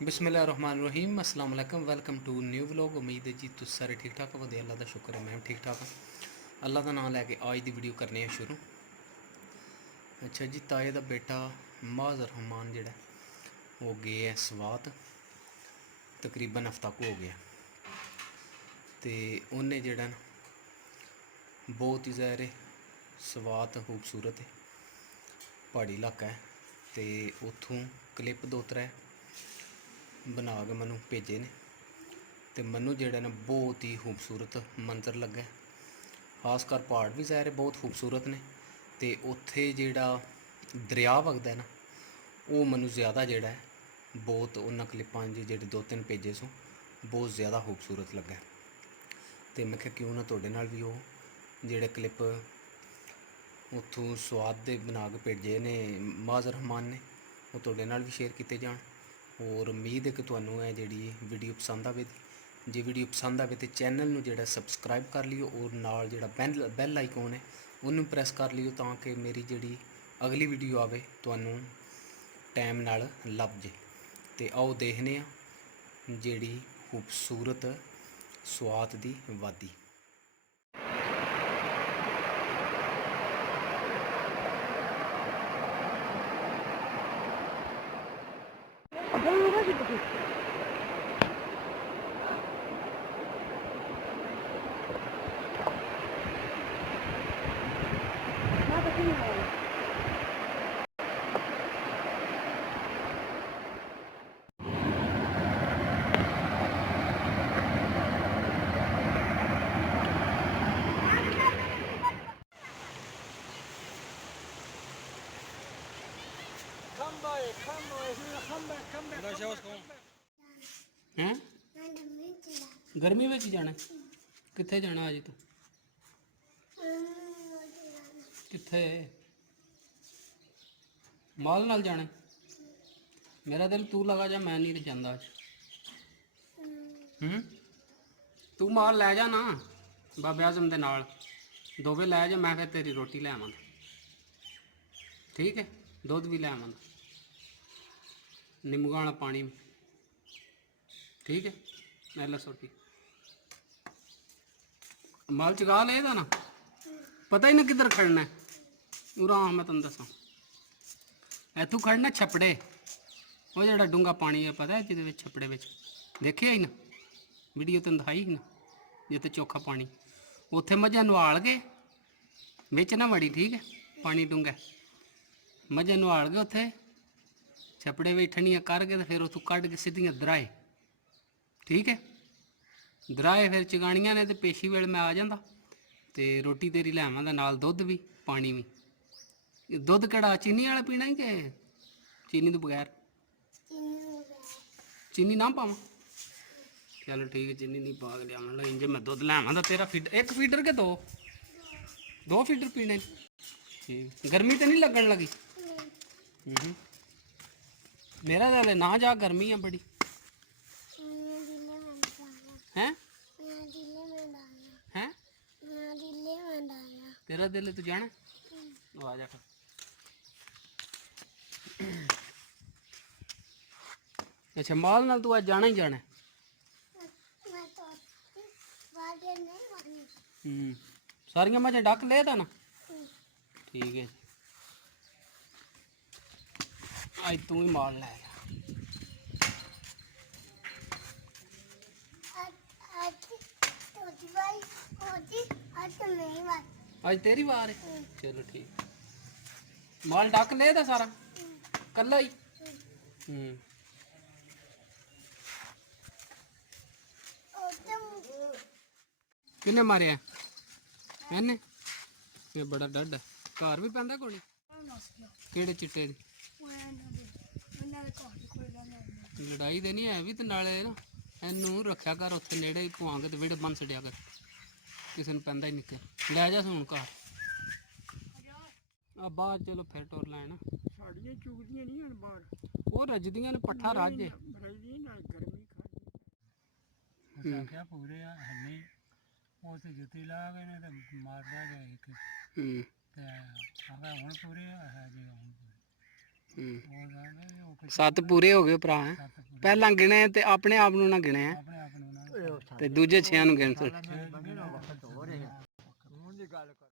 बिस्मिल्लाहिर्रहमानिर्रहीम अस्सलाम वालेकुम वेलकम टू न्यू व्लॉग। उम्मीद है जी तुस सारे ठीक ठाक हो। अल्लाह का शुक्र है मैं ठीक ठाक हाँ। अल्लाह का नाम लैके आज की वीडियो करने शुरू। अच्छा जी, ताए का बेटा माज़ रहमान जोड़ा वो गए है स्वात, तकरीबन हफ्ता को हो गया। तो उन्हें जोड़ा बहुत ही ज़्यादा स्वात खूबसूरत है, पहाड़ी इलाका है। तो उतों क्लिप दो त्रै बना के मैनू भेजे ने, तो मैनू जोड़ा ना बहुत ही खूबसूरत मंजर लगा। खासकर पहाड़ भी ज़ाहिर बहुत खूबसूरत ने, तो उत्थे जोड़ा दरिया वगदा है ना, वो मैनू ज़्यादा जोड़ा है बहुत उन्होंने क्लिपां जो दो तीन भेजे सो बहुत ज़्यादा खूबसूरत लगा। तो मैं क्या क्यों ना तुहाडे नाल भी वो जोड़े क्लिप उत्थों स्वाद दे बना के भेजे ने माज़ रहमान ने वो तुहाडे नाल भी शेयर किए जान। और उम्मीद है कि तुहानू है जी वीडियो पसंद आएगी। जे वीडियो पसंद आए तो चैनल नू जोड़ा सबसक्राइब कर लियो और नाल जोड़ा बैल आइकॉन है उन्होंने प्रेस कर लियो, ताकि मेरी जी अगली वीडियो आवे तुहानू टाइम नाल लभ जे। तो आओ देखने जी खूबसूरत स्वात दी वादी। हैं गर्मी में जाना कित्थे जाना अज तू कित्थे माल नाल जाना? मेरा दिल तू लगा जा, मैं नहीं जाता अज। तू माल लै जा ना बाबे आजम दे नाल दोवे लै जा, मैं फिर तेरी रोटी लै आवांगा, ठीक है? दुध भी लै आवांगा, निम्बू वाला पानी भी, ठीक है? मैं ला सोटी माल चगा लेगा ना, पता ही ना किधर खड़ना है। उरा मैं तुम दसा इतों खड़ना छपड़े, वो जो डूंगा पानी है पता है जिद छपड़े में देखे ही ना वीडियो तेन दिखाई ही ना जिते चोखा पानी, उत्थे मझा नवाल के बिच ना वड़ी, ठीक है? पानी डूंगा मझा नवाल के उत्थे छपड़े में ठंडियाँ करके तो फिर उतों कढ़ के सीधियाँ दराए, ठीक है? दराए फिर चगानियाँ ने तो पेशी वेल मैं आ जाता, तो रोटी तेरी लै आवांगा नाल दुध भी पानी भी। दुध केड़ा चीनी वाला पीना ही कि चीनी तो बगैर? चीनी ना पाव? चलो ठीक है, चीनी नहीं पा के लिया लो इंजे मैं दुध लै आवां। तेरा फीडर एक फीडर के दो फीडर पीने? ठीक, गर्मी तो नहीं लगन लगी? मेरा तो ना जा, गर्मी है बड़ी हैं हैं तेरा दिल तू जाना आ जा। अच्छा माल नाल तू आज जाना ही जाना? सारियां मझे डक ले था ना, ठीक है? आज तू ही माल लै आज तेरी बार है, चलो ठीक। माल डक ले था सारा कला ही? किन्ने मारे मैंने? ये बड़ा डड है, घर भी पैंदा कोनी? केड़े चिट्टे दी लड़ाई तो नहीं है भी, तो नाले ना इनू रखा कर उत्थे नेड़े पवा के विड़ बन छड़िया कर, किसी ने पैंदा ही निकल लै जा सुन घर बाद चलो फिर टुर लैना। चुगदियां नहीं हन बाहर, वो रजदियां ने पट्ठा रज क्या पूरे हन्नी उस जुत्ती ला के ने ते मारदा गया एक ते आगा हुन पूरे है जी हुन पूरे 7 पूरे हो गए भरा हैं। ਪਹਿਲਾਂ ਗਿਣੇ ਤੇ ਆਪਣੇ ਆਪ ਨੂੰ ਨਾ ਗਿਣੇ ਹੈ ਆਪਣੇ ਆਪ ਨੂੰ ਨਾ ਤੇ ਦੂਜੇ 6 ਨੂੰ ਗਿਣ ਸਾਲਾਂ ਨਾਲ ਬੰਨੇ ਨਾ ਵਕਤ ਹੋ ਰਿਹਾ ਹੁਣ ਦੀ ਗੱਲ ਕਰ